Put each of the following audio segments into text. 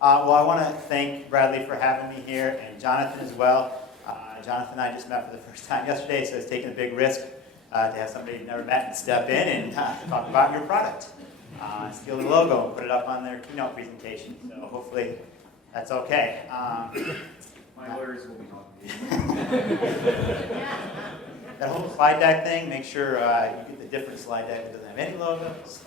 Well, I want to thank Bradley for having me here, and Jonathan as well. Jonathan and I just met for the first time yesterday, so it's taken a big risk to have somebody you've never met and step in and talk about your product. Steal the logo and put it up on their keynote presentation, so hopefully that's okay. My lawyers will be talking to you. That whole slide deck thing, make sure you get the different slide deck that doesn't have any logos.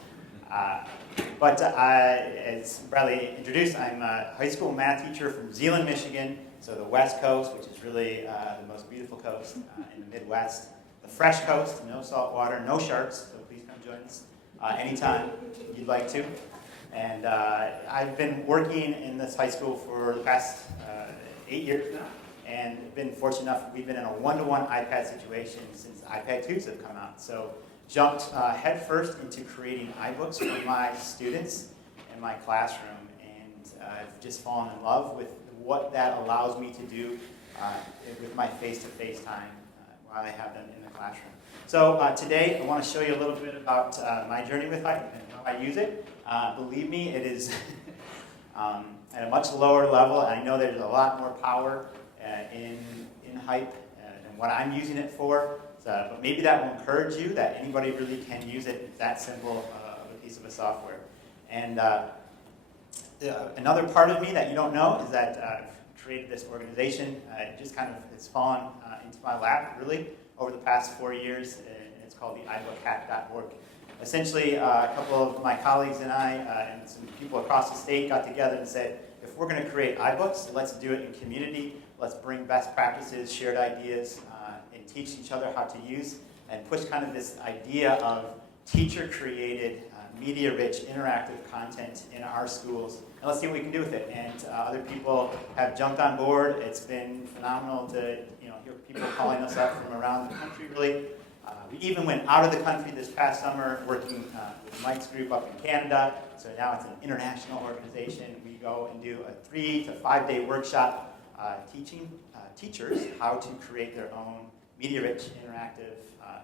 But as Bradley introduced, I'm a high school math teacher from Zeeland, Michigan, so the West Coast, which is really the most beautiful coast in the Midwest. The fresh coast, no salt water, no sharks, so please come join us anytime you'd like to. And I've been working in this high school for the past 8 years now, and been fortunate enough, we've been in a one-to-one iPad situation since iPad 2s have come out. So jumped headfirst into creating iBooks for my students in my classroom, and I've just fallen in love with what that allows me to do with my face-to-face time while I have them in the classroom. So today I want to show you a little bit about my journey with Hype and how I use it. Believe me, it is at a much lower level, and I know there's a lot more power in Hype than what I'm using it for. But maybe that will encourage you that anybody really can use it. It's that simple of a piece of a software. And another part of me that you don't know is that I've created this organization. It just kind of has fallen into my lap, really, over the past 4 years. And it's called the iBookHack.org. Essentially, a couple of my colleagues and I and some people across the state got together and said, if we're going to create iBooks, let's do it in community. Let's bring best practices, shared ideas, and teach each other how to use and push kind of this idea of teacher-created, media-rich, interactive content in our schools. And let's see what we can do with it. And other people have jumped on board. It's been phenomenal to hear people calling us up from around the country, really. We even went out of the country this past summer working with Mike's group up in Canada. So now it's an international organization. We go and do a 3 to 5 day workshop teaching teachers how to create their own media-rich, interactive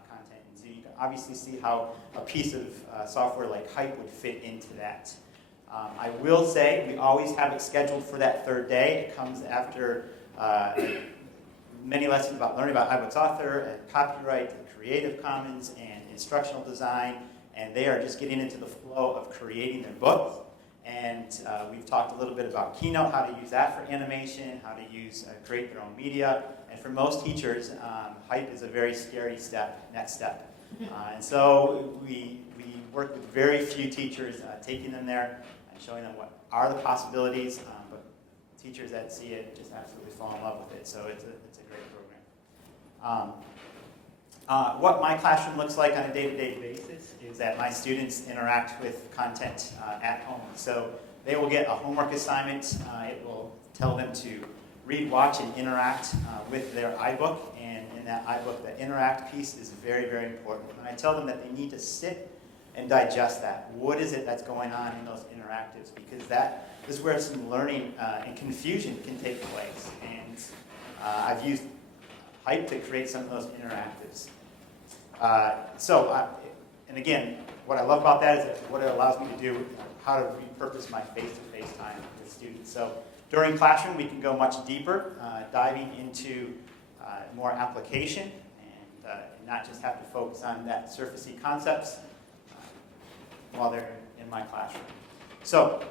content. And so you can obviously see how a piece of software like Hype would fit into that. I will say we always have it scheduled for that third day. It comes after many lessons about learning about iBooks author and copyright and Creative Commons and instructional design, and they are just getting into the flow of creating their books. And we've talked a little bit about Keynote, how to use that for animation, how to use create their own media. And for most teachers, Hype is a very scary next step. And so we work with very few teachers, taking them there and showing them what are the possibilities. But teachers that see it just absolutely fall in love with it. So it's a great program. What my classroom looks like on a day-to-day basis is that my students interact with content at home. So they will get a homework assignment. It will tell them to read, watch, and interact with their iBook. And in that iBook, the interact piece is very, very important. And I tell them that they need to sit and digest that. What is it that's going on in those interactives? Because that is where some learning and confusion can take place. And I've used Hype to create some of those interactives. And again, what I love about that is what it allows me to do, how to repurpose my face-to-face time with students. So during classroom, we can go much deeper, diving into more application and not just have to focus on that surfacey concepts while they're in my classroom. So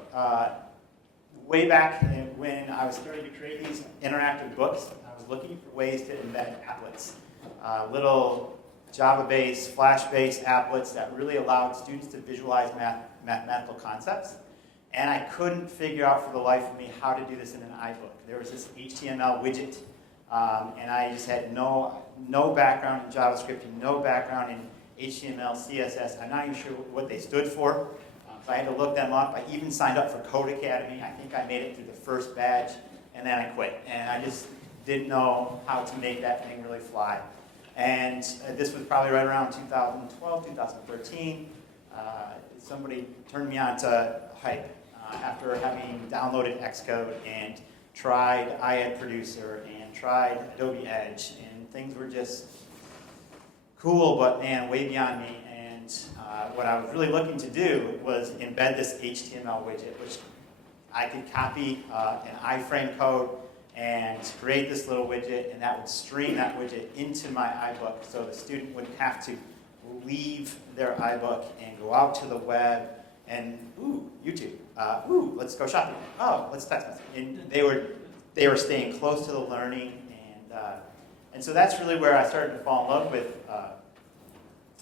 way back when I was starting to create these interactive books, I was looking for ways to embed applets, little Java-based, Flash-based applets that really allowed students to visualize mathematical concepts. And I couldn't figure out for the life of me how to do this in an iBook. There was this HTML widget, and I just had no background in JavaScript, no background in HTML, CSS. I'm not even sure what they stood for. So I had to look them up. I even signed up for Code Academy. I think I made it through the first badge, and then I quit. And I just didn't know how to make that thing really fly. And this was probably right around 2012, 2013. Somebody turned me on to Hype after having downloaded Xcode and tried iAd Producer and tried Adobe Edge. And things were just cool, but man, way beyond me. And what I was really looking to do was embed this HTML widget, which I could copy an iframe code and create this little widget, and that would stream that widget into my iBook, so the student wouldn't have to leave their iBook and go out to the web and, ooh, YouTube, ooh, let's go shopping, oh, let's text message. And they were staying close to the learning, and so that's really where I started to fall in love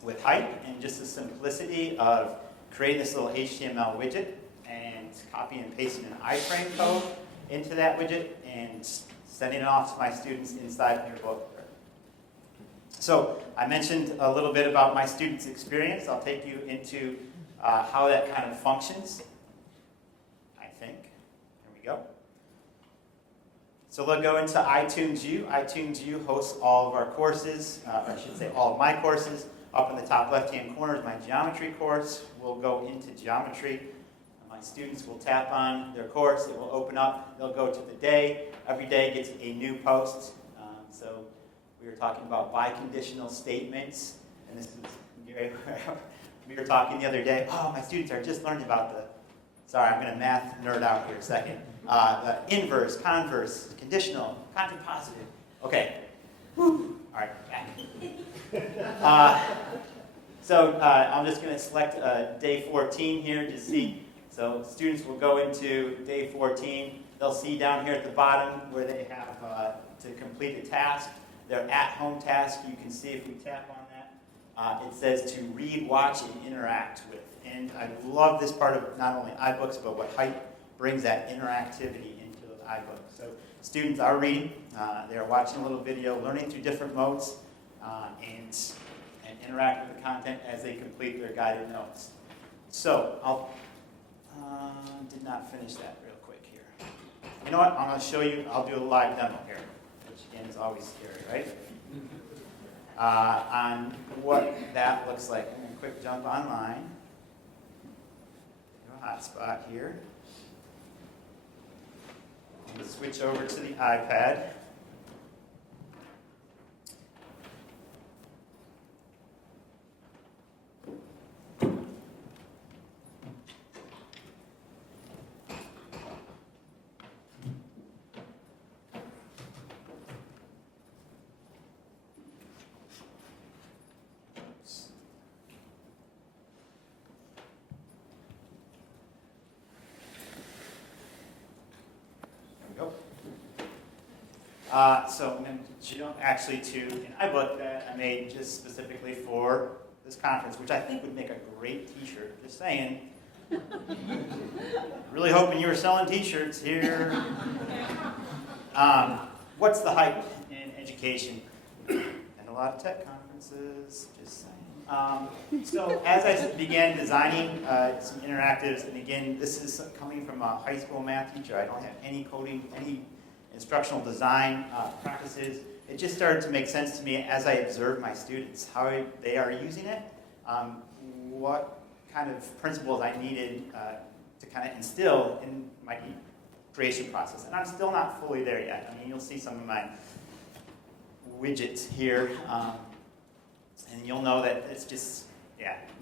with Hype and just the simplicity of creating this little HTML widget and copying and pasting an iframe code into that widget and sending it off to my students inside their book. So I mentioned a little bit about my students' experience. I'll take you into how that kind of functions, I think. Here we go. So they'll go into iTunes U. iTunes U hosts all of our courses, I should say all of my courses. Up in the top left-hand corner is my geometry course. We'll go into geometry. My students will tap on their course. It will open up. They'll go to the day. Every day gets a new post. So we were talking about biconditional statements. And this is, we were talking the other day. Oh, my students are just learning about the, sorry, I'm going to math nerd out here a second. The inverse, converse, conditional, contrapositive. Okay. Whew. All right, back. So I'm just going to select day 14 here to see. So students will go into day 14. They'll see down here at the bottom where they have to complete a task. Their at-home task, you can see if we tap on that, it says to read, watch, and interact with. And I love this part of not only iBooks, but what Hype brings that interactivity into those iBooks. So students are reading, they're watching a little video, learning through different modes, and interact with the content as they complete their guided notes. So I'll did not finish that real quick here. You know what? I'm going to show you. I'll do a live demo here, which again is always scary, right? On what that looks like. I'm going to quick jump online. Do a hotspot here. I'm going to switch over to the iPad. So I'm going to jump actually to an iBook that I made just specifically for this conference, which I think would make a great t-shirt. Just saying. Really hoping you were selling t-shirts here. What's the hype in education? And a lot of tech conferences, just saying. So as I began designing some interactives, and again, this is coming from a high school math teacher. I don't have any coding, any instructional design practices. It just started to make sense to me as I observed my students, how they are using it, what kind of principles I needed to kind of instill in my creation process. And I'm still not fully there yet. I mean, you'll see some of my widgets here, and you'll know that it's just,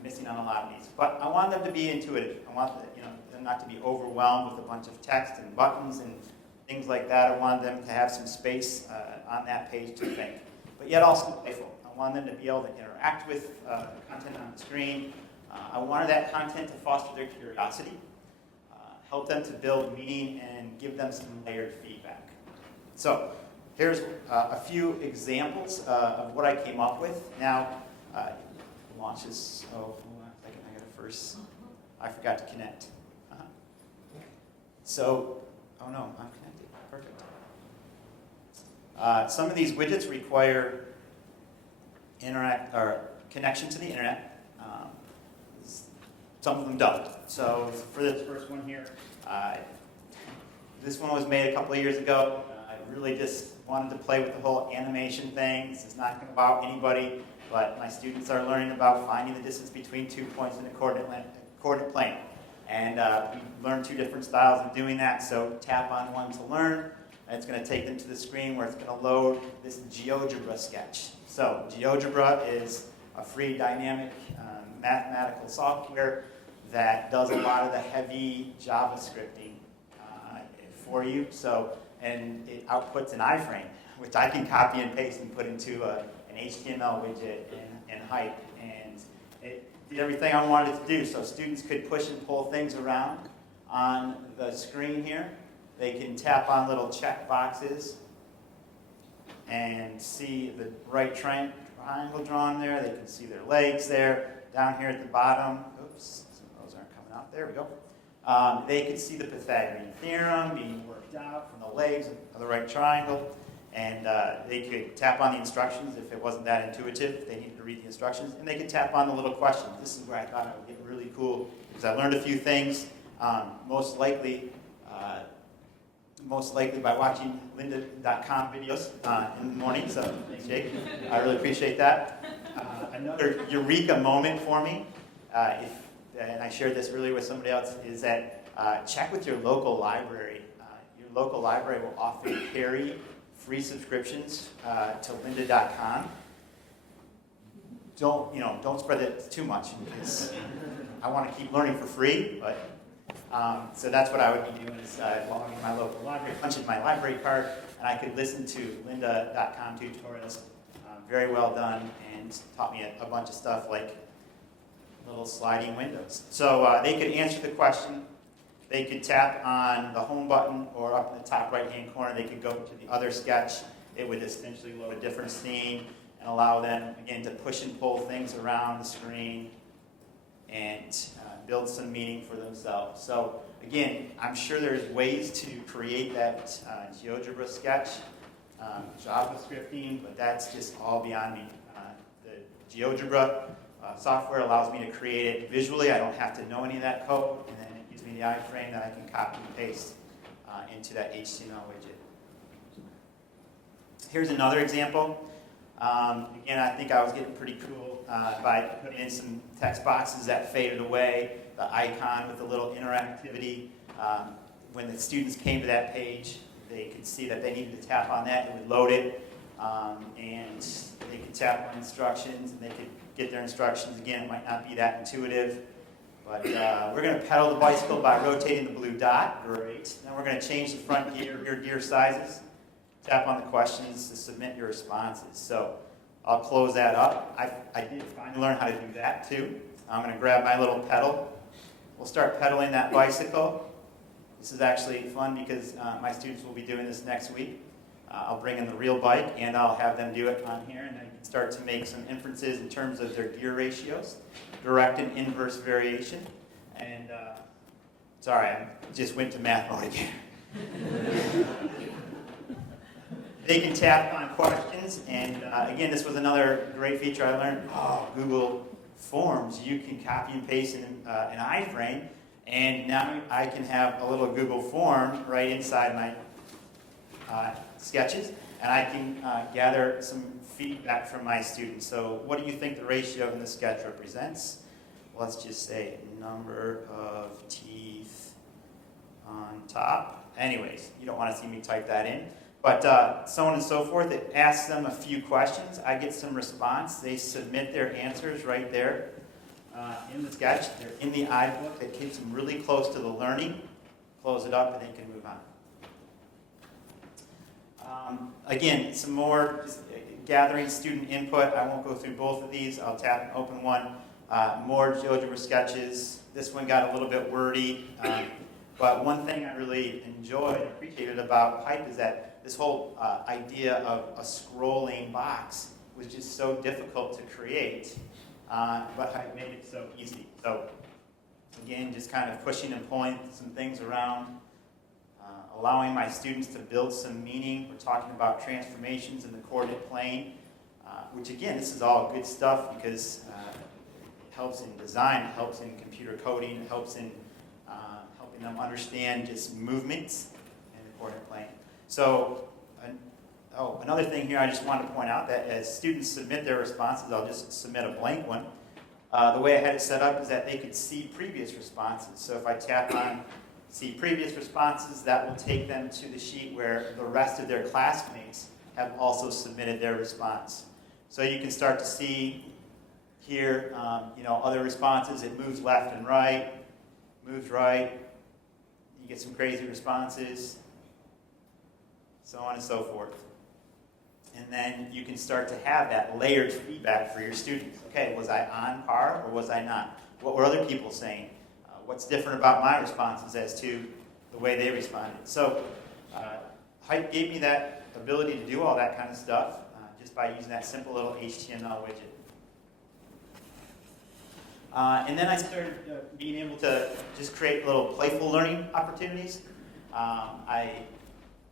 missing on a lot of these. But I want them to be intuitive. I want them not to be overwhelmed with a bunch of text and buttons and things like that. I wanted them to have some space on that page to think, but yet also playful. I wanted them to be able to interact with content on the screen. I wanted that content to foster their curiosity, help them to build meaning, and give them some layered feedback. So here's a few examples of what I came up with. Now, launches, oh, hold on a second, I gotta first, I forgot to connect. So, oh no, I'm connected, perfect. Some of these widgets require connection to the internet. Some of them don't. So for this first one here, this one was made a couple of years ago. I really just wanted to play with the whole animation thing. This is not about anybody, but my students are learning about finding the distance between 2 points in a coordinate plane. And we learned 2 different styles of doing that. So tap on one to learn. And it's going to take them to the screen where it's going to load this Geogebra Sketch. So Geogebra is a free dynamic mathematical software that does a lot of the heavy JavaScripting for you. So, and it outputs an iframe, which I can copy and paste and put into an HTML widget and hype. And it did everything I wanted it to do. So students could push and pull things around on the screen here. They can tap on little check boxes and see the right triangle drawn there. They can see their legs there. Down here at the bottom, oops, some of those aren't coming out. There we go. They could see the Pythagorean theorem being worked out from the legs of the right triangle. And they could tap on the instructions if it wasn't that intuitive, if they needed to read the instructions. And they could tap on the little questions. This is where I thought it would get really cool, because I learned a few things, most likely by watching lynda.com videos in the morning. So thanks, Jake. I really appreciate that. Another eureka moment for me, and I shared this earlier with somebody else, is that check with your local library. Your local library will often carry free subscriptions to lynda.com. Don't spread it too much, because I want to keep learning for free. But so that's what I would be doing, is logging in my local library, punching my library card, and I could listen to lynda.com tutorials. Very well done, and taught me a bunch of stuff like little sliding windows. So they could answer the question. They could tap on the home button, or up in the top right-hand corner, they could go to the other sketch. It would essentially load a different scene and allow them, again, to push and pull things around the screen and build some meaning for themselves. So again, I'm sure there's ways to create that Geogebra sketch, JavaScripting, but that's just all beyond me. The Geogebra software allows me to create it visually. I don't have to know any of that code, and then it gives me the iframe that I can copy and paste into that HTML widget. Here's another example. Again, I think I was getting pretty cool by putting in some text boxes that faded away, the icon with the little interactivity. When the students came to that page, they could see that they needed to tap on that. It would load it, and they could tap on instructions, and they could get their instructions. Again, it might not be that intuitive, but we're going to pedal the bicycle by rotating the blue dot. Great. Then we're going to change the front gear sizes. Tap on the questions to submit your responses. So I'll close that up. I did finally learn how to do that too. I'm going to grab my little pedal. We'll start pedaling that bicycle. This is actually fun because my students will be doing this next week. I'll bring in the real bike, and I'll have them do it on here, and then you can start to make some inferences in terms of their gear ratios, direct and inverse variation. And sorry, I just went to math mode again. They can tap on questions, and again, this was another great feature I learned. Google Forms. You can copy and paste an iframe, and now I can have a little Google form right inside my sketches, and I can gather some feedback from my students. So what do you think the ratio in the sketch represents? Let's just say number of teeth on top. Anyways, you don't want to see me type that in. But so on and so forth. It asks them a few questions. I get some response. They submit their answers right there in the sketch. They're in the iBook. That keeps them really close to the learning. Close it up, and they can move on. Again, some more just gathering student input. I won't go through both of these. I'll tap and open one. More Geogebra sketches. This one got a little bit wordy. But one thing I really enjoyed and appreciated about Hype is that this whole idea of a scrolling box was just so difficult to create, but Hype made it so easy. So again, just kind of pushing and pulling some things around, allowing my students to build some meaning. We're talking about transformations in the coordinate plane, which again, this is all good stuff because it helps in design, it helps in computer coding, it helps in helping them understand just movements in the coordinate plane. So, another thing here I just wanted to point out that as students submit their responses, I'll just submit a blank one. The way I had it set up is that they could see previous responses. So if I tap on see previous responses, that will take them to the sheet where the rest of their classmates have also submitted their response. So you can start to see here, other responses. It moves left and right, moves right. You get some crazy responses. so on and so forth. And then you can start to have that layered feedback for your students. Okay, was I on par or was I not? What were other people saying? What's different about my responses as to the way they responded? So Hype gave me that ability to do all that kind of stuff just by using that simple little HTML widget. And then I started being able to just create little playful learning opportunities. I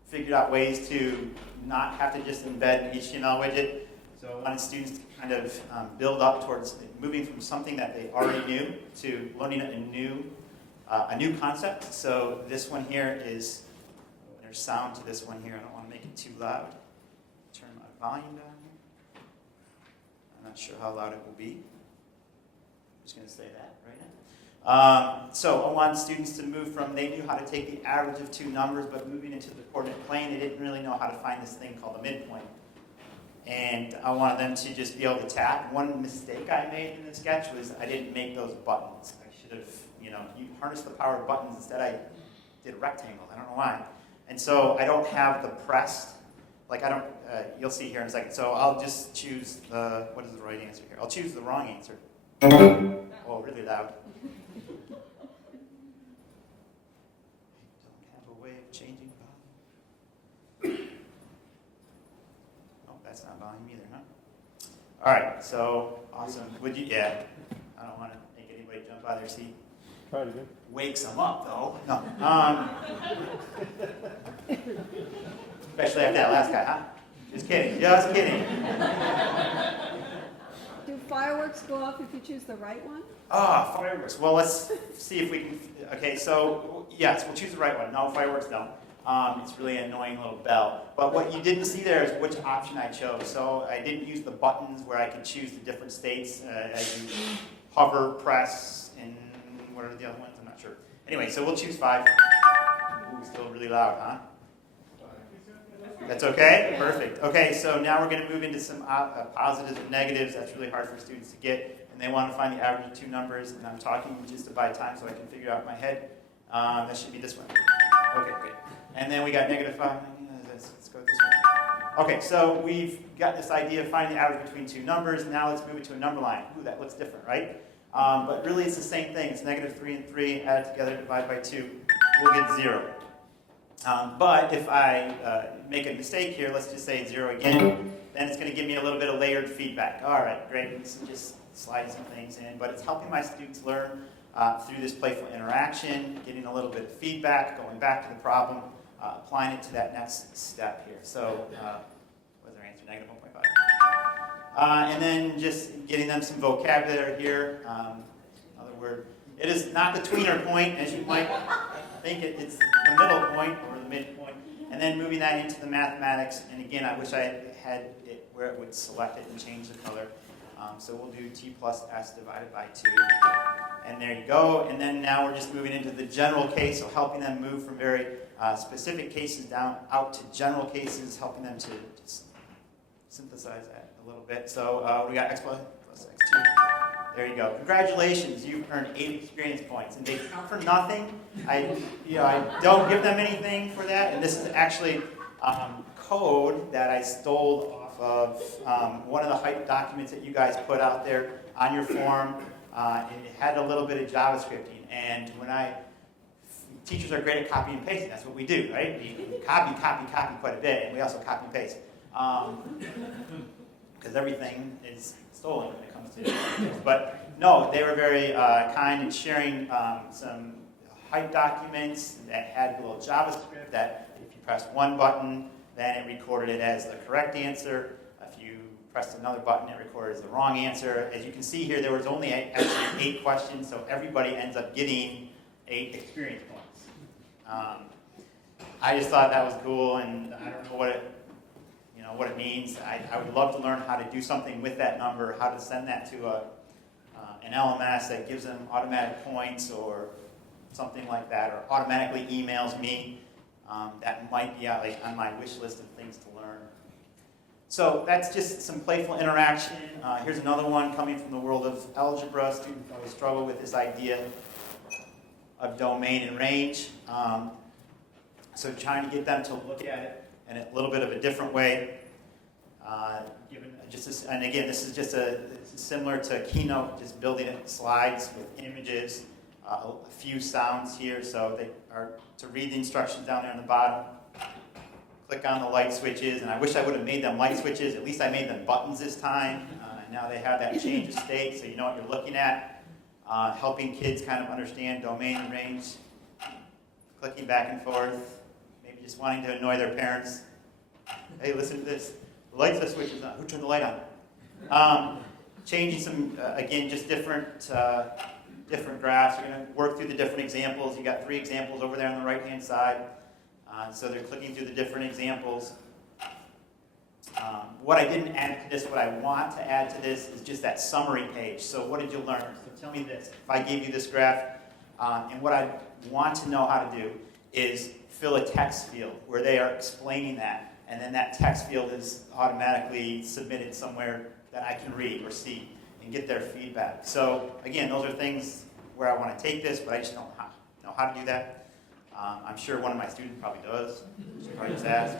figured out ways to not have to just embed an HTML widget. So I wanted students to kind of build up towards moving from something that they already knew to learning a new concept. So this one here is, there's sound to this one here. I don't want to make it too loud. Turn my volume down here. I'm not sure how loud it will be. I'm just going to say that right now. So I wanted students to move from, they knew how to take the average of two numbers, but moving into the coordinate plane, they didn't really know how to find this thing called the midpoint. And I wanted them to just be able to tap. One mistake I made in the sketch was I didn't make those buttons. I should have, you harness the power of buttons. Instead, I did rectangles. I don't know why. And so I don't have the pressed, like I don't, you'll see here in a second. So I'll just choose what is the right answer here? I'll choose the wrong answer. Oh, really loud. Don't have a way of changing volume. Oh, that's not volume either, huh? All right, so awesome. Would you? Yeah. I don't want to make anybody jump out of their seat. Try it again. Wakes them up, though. No. Especially after that last guy, huh? Just kidding. Just kidding. Do fireworks go off if you choose the right one? Ah, fireworks. Well, let's see if we can. Okay, so yes, we'll choose the right one. No, fireworks don't. It's really an annoying little bell. But what you didn't see there is which option I chose. So I didn't use the buttons where I could choose the different states as you hover, press, and what are the other ones? I'm not sure. Anyway, so we'll choose 5. Ooh, still really loud, huh? That's okay? Perfect. Okay, so now we're going to move into some positives and negatives. That's really hard for students to get. And they want to find the average of two numbers. And I'm talking just to buy time so I can figure it out in my head. That should be this one. Okay, good. And then we got -5. Let's go this one. Okay, so we've got this idea of finding the average between two numbers. Now let's move it to a number line. Ooh, that looks different, right? But really it's the same thing. It's -3 and 3 added together, divide by 2. We'll get 0. But if I make a mistake here, let's just say 0 again, then it's going to give me a little bit of layered feedback. All right, great. Let's just slide some things in. But it's helping my students learn through this playful interaction, getting a little bit of feedback, going back to the problem, applying it to that next step here. So what was our answer? -1.5. And then just getting them some vocabulary here. Another word. It is not the tweener point, as you might think it's the middle point or the midpoint. And then moving that into the mathematics. And again, I wish I had it where it would select it and change the color. So we'll do t plus s divided by 2. And there you go. And then now we're just moving into the general case, so helping them move from very specific cases down out to general cases, helping them to just synthesize that a little bit. So we got x plus x2. There you go. Congratulations, you've earned 8 experience points. And they count for nothing. I don't give them anything for that. And this is actually code that I stole off of one of the hype documents that you guys put out there on your form. And it had a little bit of JavaScripting. And teachers are great at copy and pasting. That's what we do, right? We copy quite a bit. And we also copy and paste. Because everything is stolen when it comes to it. But no, they were very kind in sharing some hype documents that had a little JavaScript that if you pressed one button, then it recorded it as the correct answer. If you pressed another button, it recorded as the wrong answer. As you can see here, there was only actually 8 questions, so everybody ends up getting 8 experience points. I just thought that was cool, and I don't know what it means. I would love to learn how to do something with that number, how to send that to an LMS that gives them automatic points or something like that, or automatically emails me. That might be on my wish list of things to learn. So that's just some playful interaction. Here's another one coming from the world of algebra. Students always struggle with this idea of domain and range. So trying to get them to look at it in a little bit of a different way. And again, this is just similar to Keynote, just building slides with images, a few sounds here. So they are to read the instructions down there on the bottom. Click on the light switches, and I wish I would have made them light switches. At least I made them buttons this time. Now they have that change of state, so you know what you're looking at. Helping kids kind of understand domain and range. Clicking back and forth. Maybe just wanting to annoy their parents. Hey, listen to this. The light switch is on. Who turned the light on? Changing some, again, just different graphs. We're going to work through the different examples. You got 3 examples over there on the right-hand side. So they're clicking through the different examples. What I didn't add to this, what I want to add to this is just that summary page. So what did you learn? So tell me this. If I gave you this graph, and what I want to know how to do is fill a text field where they are explaining that. And then that text field is automatically submitted somewhere that I can read or see and get their feedback. So again, those are things where I want to take this, but I just don't know how to do that. I'm sure one of my students probably does. Should probably just ask.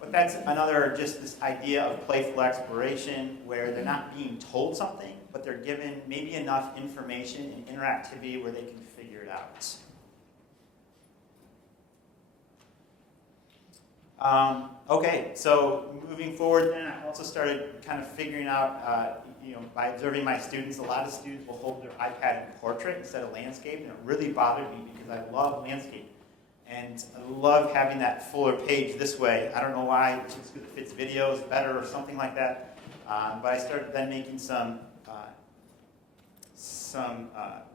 But that's another, just this idea of playful exploration where they're not being told something, but they're given maybe enough information and interactivity where they can figure it out. Okay, so moving forward then, I also started kind of figuring out, by observing my students, a lot of students will hold their iPad in portrait instead of landscape, and it really bothered me because I love landscape. And I love having that fuller page this way. I don't know why, it's just because it fits videos better or something like that. But I started then making some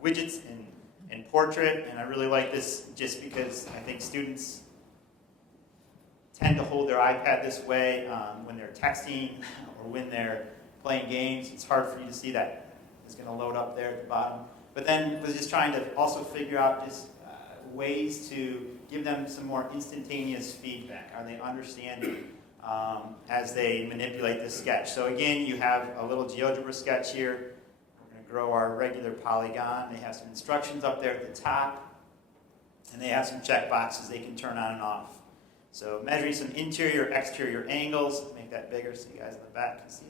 widgets in portrait, and I really like this just because I think students tend to hold their iPad this way when they're texting or when they're playing games. It's hard for you to see that. It's going to load up there at the bottom. But then was just trying to also figure out just ways to give them some more instantaneous feedback. Are they understanding as they manipulate this sketch? So again, you have a little Geogebra Sketch here. We're going to grow our regular polygon. They have some instructions up there at the top. And they have some check boxes they can turn on and off. So measuring some interior, exterior angles. Make that bigger so you guys in the back can see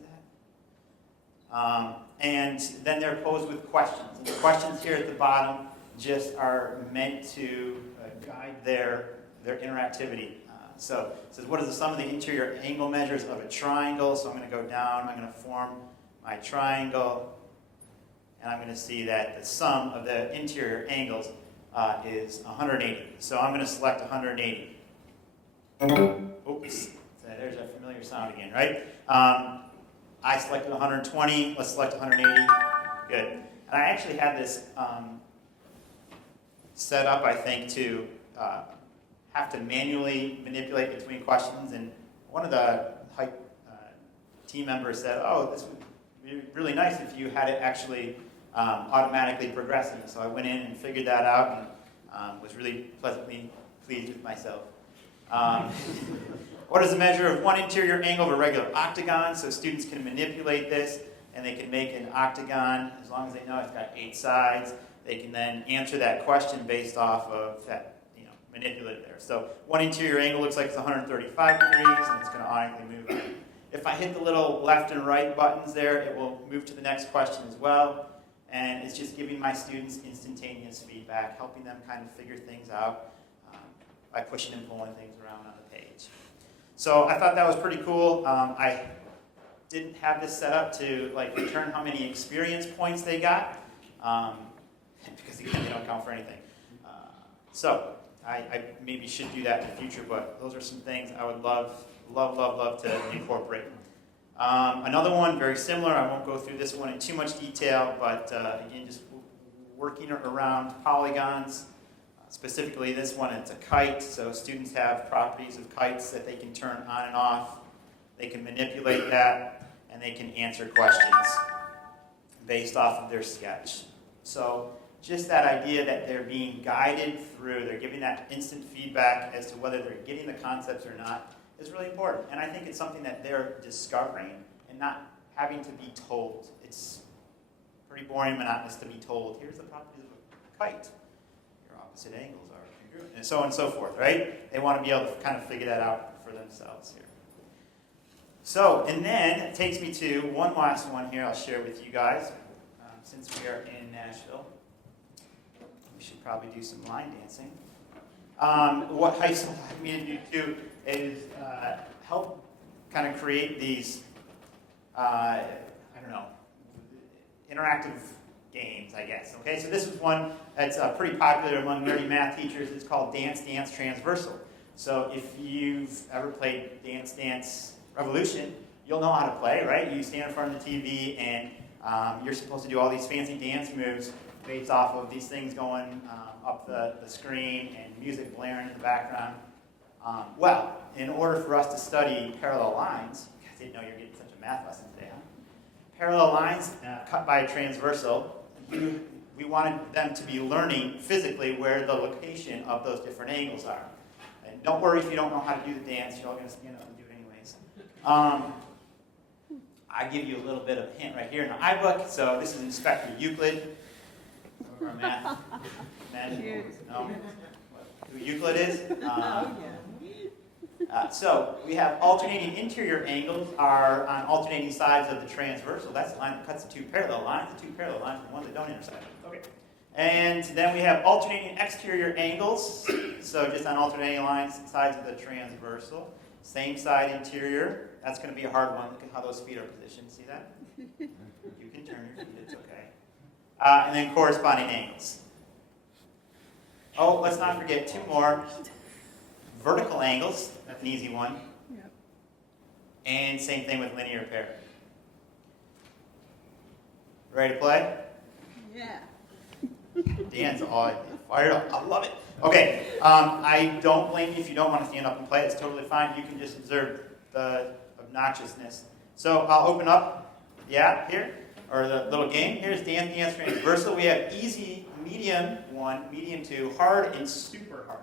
that. And then they're posed with questions. And the questions here at the bottom just are meant to guide their interactivity. So it says, what is the sum of the interior angle measures of a triangle? So I'm going to go down. I'm going to form my triangle. And I'm going to see that the sum of the interior angles is 180. So I'm going to select 180. Oops, so there's a familiar sound again, right? I selected 120, let's select 180, good. And I actually had this set up, I think, to have to manually manipulate between questions, and one of the team members said, oh, this would be really nice if you had it actually automatically progressing. So I went in and figured that out and was really pleasantly pleased with myself. What is the measure of one interior angle of a regular octagon? So students can manipulate this, and they can make an octagon as long as they know it's got 8 sides. They can then answer that question based off of that, manipulated there. So one interior angle looks like it's 135 degrees, and it's going to automatically move. If I hit the little left and right buttons there, it will move to the next question as well. And it's just giving my students instantaneous feedback, helping them kind of figure things out by pushing and pulling things around on the page. So I thought that was pretty cool. I didn't have this set up to return how many experience points they got, because again, they don't count for anything. So I maybe should do that in the future, but those are some things I would love to incorporate. Another one, very similar, I won't go through this one in too much detail, but again, just working around polygons. Specifically this one, it's a kite, so students have properties of kites that they can turn on and off. They can manipulate that, and they can answer questions based off of their sketch. So just that idea that they're being guided through, they're giving that instant feedback as to whether they're getting the concepts or not is really important. And I think it's something that they're discovering and not having to be told. It's pretty boring and monotonous to be told, here's the properties of a kite. Your opposite angles are and so on and so forth, right? They want to be able to kind of figure that out for themselves here. So, and then it takes me to one last one here I'll share with you guys. Since we are in Nashville, we should probably do some line dancing. What high school taught me to do too is help kind of create these, interactive games, I guess. Okay, so this is one that's pretty popular among nerdy math teachers. It's called Dance Dance Transversal. So if you've ever played Dance Dance Revolution, you'll know how to play, right? You stand in front of the TV and you're supposed to do all these fancy dance moves based off of these things going up the screen and music blaring in the background. Well, in order for us to study parallel lines, you guys didn't know you're getting such a math lesson today, huh? Parallel lines cut by a transversal, we wanted them to be learning physically where the location of those different angles are. And don't worry if you don't know how to do the dance, you're all going to stand up and do it anyways. I give you a little bit of a hint right here in the iBook. So this is Inspector Euclid. Our math. No? Who Euclid is? So we have alternating interior angles are on alternating sides of the transversal. That's the line that cuts the two parallel lines. The two parallel lines are the ones that don't intersect. Okay. And then we have alternating exterior angles. So just on alternating sides of the transversal. Same side interior. That's going to be a hard one. Look at how those feet are positioned. See that? You can turn your feet. It's okay. And then corresponding angles. Oh, let's not forget two more. Vertical angles. That's an easy one. Yep. And same thing with linear pair. Ready to play? Yeah. Dan's all fired up. I love it. Okay. I don't blame you if you don't want to stand up and play. It's totally fine. You can just observe the obnoxiousness. So I'll open up the app here, or the little game. Here's Dance Dance Transversal. We have easy, medium 1, medium 2, hard, and super hard.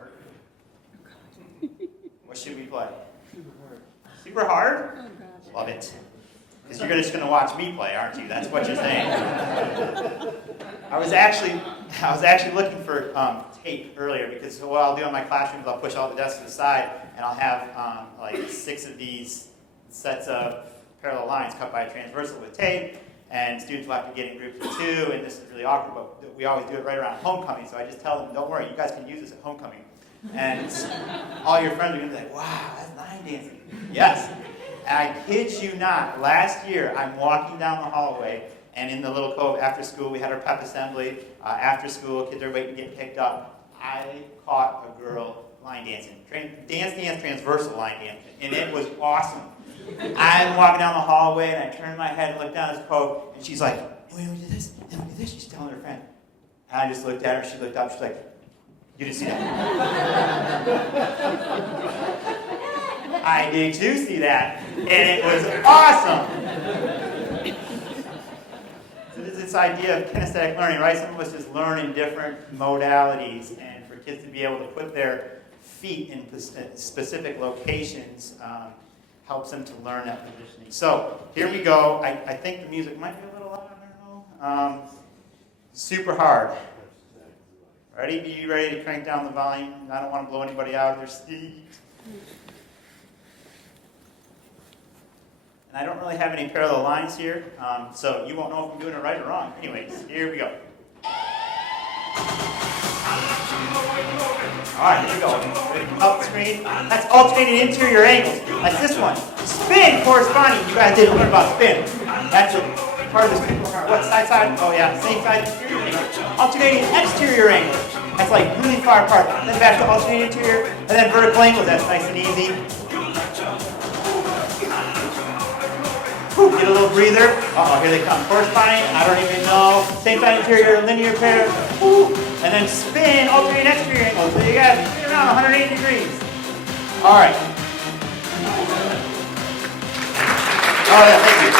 What should we play? Super hard. Super hard? Oh, gosh. Love it. Because you're just going to watch me play, aren't you? That's what you're saying. I was actually looking for tape earlier because what I'll do in my classrooms, I'll push all the desks to the side and I'll have like 6 of these sets of parallel lines cut by a transversal with tape, and students will have to get in groups of 2, and this is really awkward, but we always do it right around homecoming, so I just tell them, don't worry, you guys can use this at homecoming. And all your friends are going to be like, wow, that's line dancing. Yes. And I kid you not, last year I'm walking down the hallway, and in the little cove after school, we had our pep assembly. After school, kids are waiting to get picked up. I caught a girl line dancing. Dance transversal line dancing. And it was awesome. I'm walking down the hallway, and I turn my head and look down this cove, and she's like, wait, we do this, then we do this. She's telling her friend. And I just looked at her, she looked up, she's like, you didn't see that. I did too see that, and it was awesome. So there's this idea of kinesthetic learning, right? Some of us just learn in different modalities, and for kids to be able to put their feet in specific locations helps them to learn that positioning. So here we go. I think the music might be a little loud, I don't know. Super hard. Ready? Be you ready to crank down the volume? I don't want to blow anybody out of their seat. And I don't really have any parallel lines here, so you won't know if I'm doing it right or wrong. Anyways, here we go. All right, here we go. Ready to come up the screen? That's alternating interior angles. That's this one. Spin corresponding. You guys didn't learn about spin. That's a part of this. What side? Oh yeah, same side interior angle. Alternating exterior angles. That's like really far apart. Then back to alternating interior, and then vertical angles. That's nice and easy. Whew, get a little breather. Uh-oh, here they come. Corresponding, I don't even know. Same side interior, linear pair. Whew. And then spin, alternating exterior angles. So you got to spin around 180 degrees. All right. Oh yeah, thank you.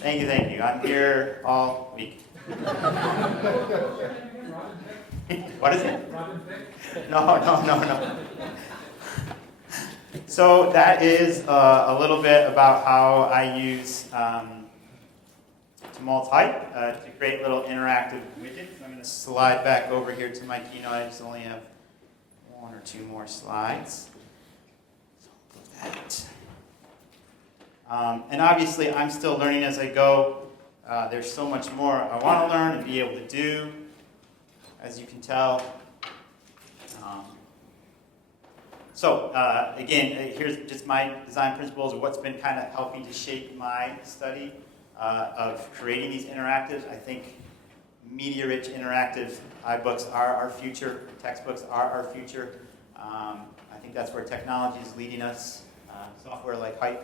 Thank you. I'm here all week. What is it? No. So that is a little bit about how I use to multi-type to create little interactive widgets. I'm going to slide back over here to my keynote. I just only have one or two more slides. So I'll put that. And obviously, I'm still learning as I go. There's so much more I want to learn and be able to do, as you can tell. Again, here's just my design principles of what's been kind of helping to shape my study of creating these interactives. I think media-rich interactive iBooks are our future. Textbooks are our future. I think that's where technology is leading us. Software like Hype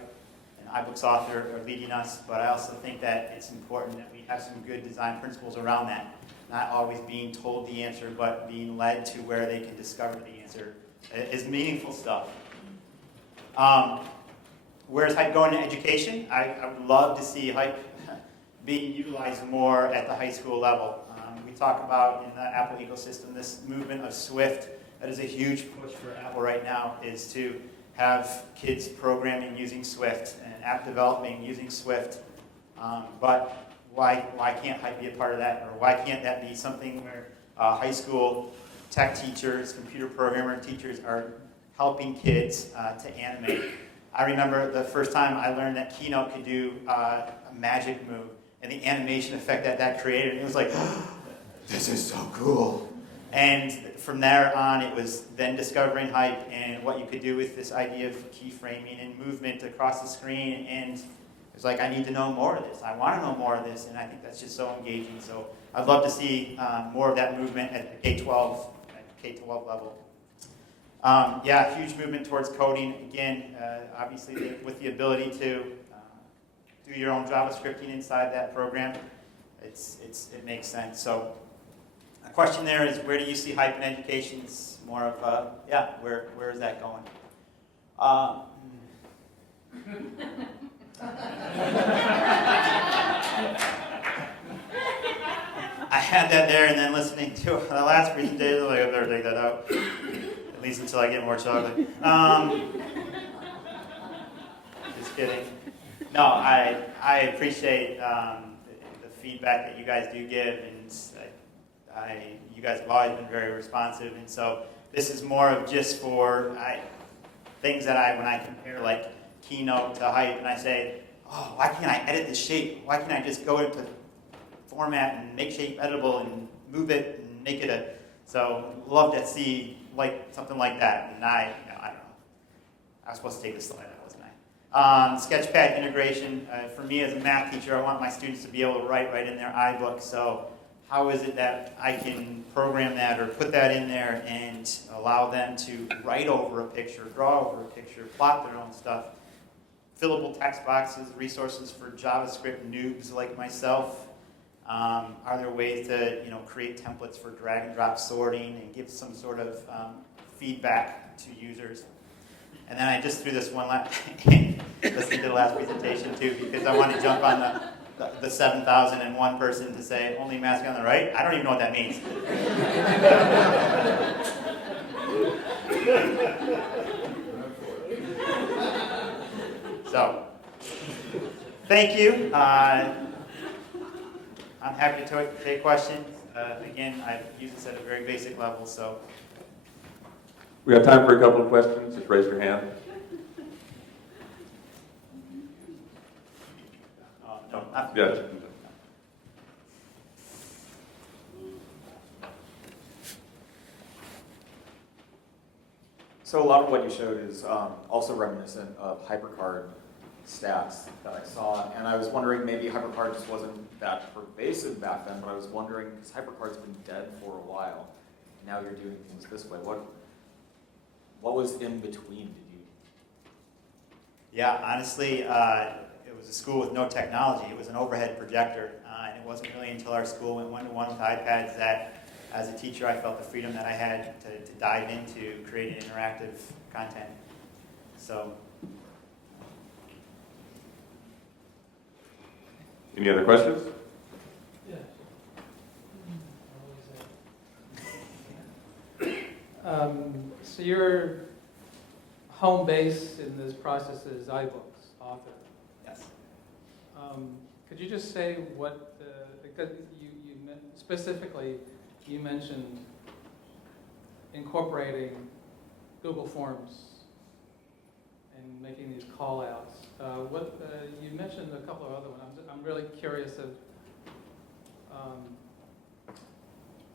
and iBooks Author are leading us, but I also think that it's important that we have some good design principles around that. Not always being told the answer, but being led to where they can discover the answer is meaningful stuff. Where's Hype going in education? I would love to see Hype being utilized more at the high school level. We talk about in the Apple ecosystem this movement of Swift. That is a huge push for Apple right now, is to have kids programming using Swift and app developing using Swift. But why can't Hype be a part of that? Or why can't that be something where high school tech teachers, computer programmer teachers are helping kids to animate? I remember the first time I learned that Keynote could do a magic move and the animation effect that created. And it was like, this is so cool. And from there on, it was then discovering Hype and what you could do with this idea of keyframing and movement across the screen. And it was like, I need to know more of this. I want to know more of this. And I think that's just so engaging. So I'd love to see more of that movement at the K-12 level. Huge movement towards coding. Again, obviously with the ability to do your own JavaScripting inside that program, it makes sense. So a question there is, where do you see Hype in education? It's more of where is that going? I had that there, and then listening to the last presentation, like, I better take that out. At least until I get more chocolate. Just kidding. No, I appreciate the feedback that you guys do give, and you guys have always been very responsive, and so this is more of just for things that when I compare like Keynote to Hype, and I say, oh, why can't I edit this shape? Why can't I just go into format and make shape editable and move it and make it so love to see like something like that. And I don't know. I was supposed to take this slide out, wasn't I? Sketchpad integration. For me as a math teacher, I want my students to be able to write right in their iBook. So how is it that I can program that or put that in there and allow them to write over a picture, draw over a picture, plot their own stuff? Fillable text boxes, resources for JavaScript noobs like myself. Are there ways to create templates for drag and drop sorting and give some sort of feedback to users? And then I just threw this one last listening to the last presentation too, because I want to jump on the 7,001 person to say only mask on the right. I don't even know what that means. So, thank you. I'm happy to take questions. Again, I've used this at a very basic level, so. We have time for a couple of questions. Just raise your hand. No, not Yes. So a lot of what you showed is also reminiscent of HyperCard stats that I saw, and I was wondering maybe HyperCard just wasn't that pervasive back then, but I was wondering, because HyperCard's been dead for a while, now you're doing things this way. What was in between? Did you? Yeah, honestly, it was a school with no technology. It was an overhead projector, and it wasn't really until our school went one-to-one with iPads that, as a teacher, I felt the freedom that I had to dive into creating interactive content. So. Any other questions? So your home base in this process is iBooks, author. Yes. could you just say what, because specifically, you mentioned incorporating Google Forms and making these call outs. You mentioned a couple of other ones. I'm really curious of,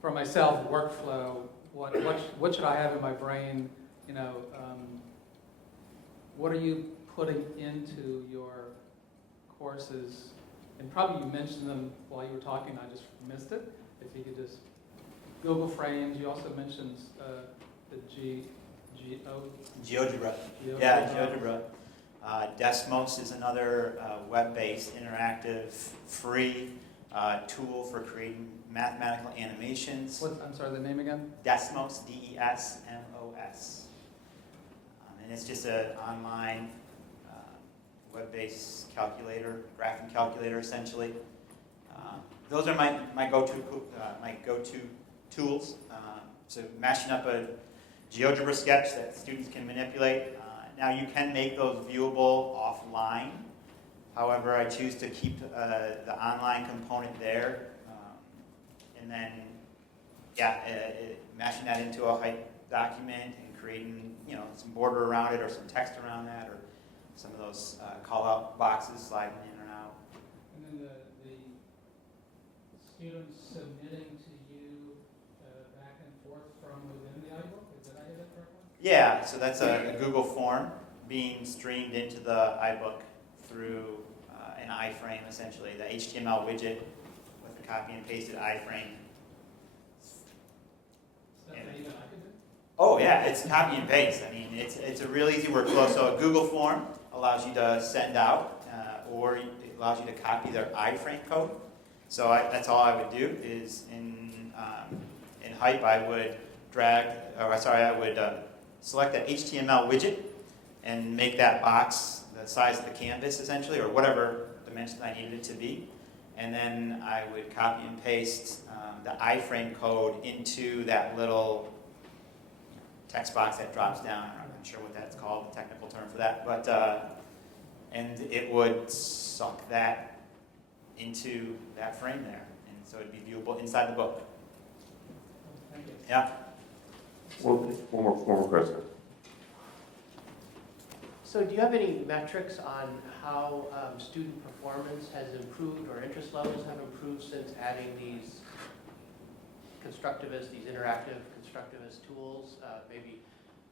for myself, workflow, what should I have in my brain? You know, what are you putting into your courses? And probably you mentioned them while you were talking, I just missed it. If you could just, Google Frames, you also mentioned the GeoGebra. Yeah, GeoGebra. Desmos is another web-based, interactive, free tool for creating mathematical animations. I'm sorry, the name again? Desmos, D-E-S-M-O-S. And it's just an online web-based calculator, graphing calculator, essentially. Those are my go-to tools. So mashing up a Geogebra sketch that students can manipulate. Now you can make those viewable offline. However, I choose to keep the online component there, and then mashing that into a height document and creating some border around it or some text around that or some of those call-out boxes sliding in and out. And then the students submitting to you back and forth from within the iBook? Did I hear that correctly? Yeah, so that's a Google form being streamed into the iBook through an iframe, essentially, the HTML widget with the copy and pasted iframe. Stuff that even I could do? Oh yeah, it's copy and paste. I mean, it's a real easy workflow. So a Google form allows you to send out, or it allows you to copy their iframe code. So that's all I would do is in Hype I would select that HTML widget and make that box the size of the canvas essentially, or whatever dimension I needed it to be. And then I would copy and paste the iframe code into that little text box that drops down. I'm not sure what that's called, the technical term for that, but and it would suck that into that frame there, and so it'd be viewable inside the book. Thank you. Yeah. Well, one more question. So do you have any metrics on how student performance has improved or interest levels have improved since adding these these interactive constructivist tools? Maybe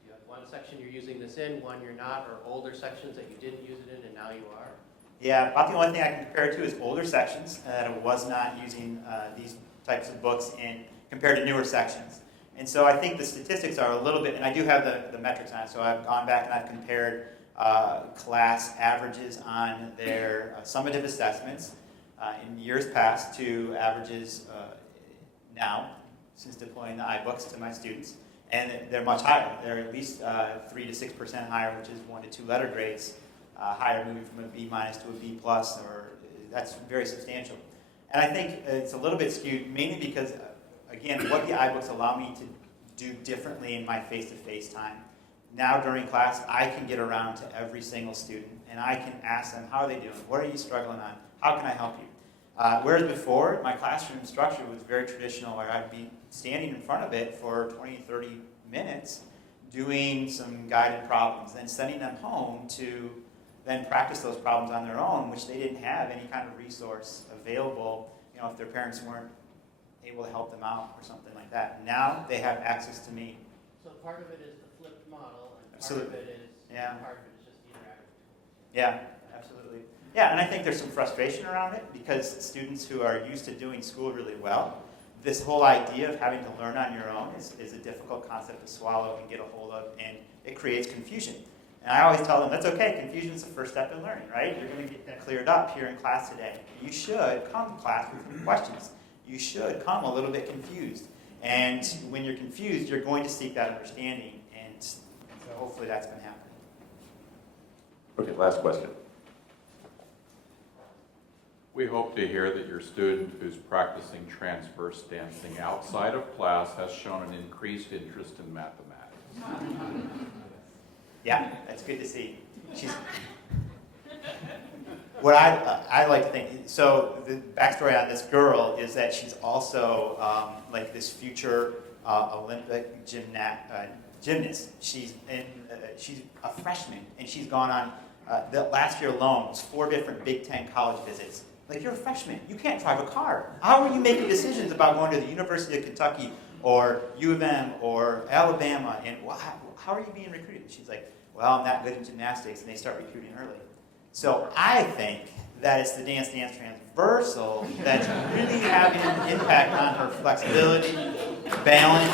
you have one section you're using this in, one you're not, or older sections that you didn't use it in and now you are? Yeah, about the only thing I can compare it to is older sections that I was not using these types of books in compared to newer sections. And so I think the statistics are a little bit, and I do have the metrics on it, so I've gone back and I've compared class averages on their summative assessments in years past to averages now, since deploying the iBooks to my students. And they're much higher. They're at least 3 to 6% higher, which is 1 to 2 letter grades higher, moving from a B- to a B+, or that's very substantial. And I think it's a little bit skewed, mainly because, again, what the iBooks allow me to do differently in my face-to-face time. Now during class, I can get around to every single student, and I can ask them, how are they doing? What are you struggling on? How can I help you? Whereas before, my classroom structure was very traditional, where I'd be standing in front of it for 20, 30 minutes, doing some guided problems, then sending them home to then practice those problems on their own, which they didn't have any kind of resource available, if their parents weren't able to help them out or something like that. Now they have access to me. So part of it is the flipped model, and part Absolutely. of it is just the interactive tools. Yeah, absolutely. Yeah, and I think there's some frustration around it because students who are used to doing school really well, this whole idea of having to learn on your own is a difficult concept to swallow and get a hold of, and it creates confusion. And I always tell them, that's okay, confusion is the first step in learning, right? You're going to get that cleared up here in class today. You should come to class with questions. You should come a little bit confused. And when you're confused, you're going to seek that understanding, and so hopefully that's been happening. Okay, last question. We hope to hear that your student who's practicing transverse dancing outside of class has shown an increased interest in mathematics. Yeah, that's good to see. She's what I like to think, so the backstory on this girl is that she's also like this future Olympic gymnast. She's a freshman, and she's gone on, the last year alone, was 4 different Big Ten college visits. Like, you're a freshman, you can't drive a car. How are you making decisions about going to the University of Kentucky or U of M or Alabama, and how are you being recruited? She's like, well, I'm not good at gymnastics, and they start recruiting early. So I think that it's the Dance Transversal that's really having an impact on her flexibility, balance,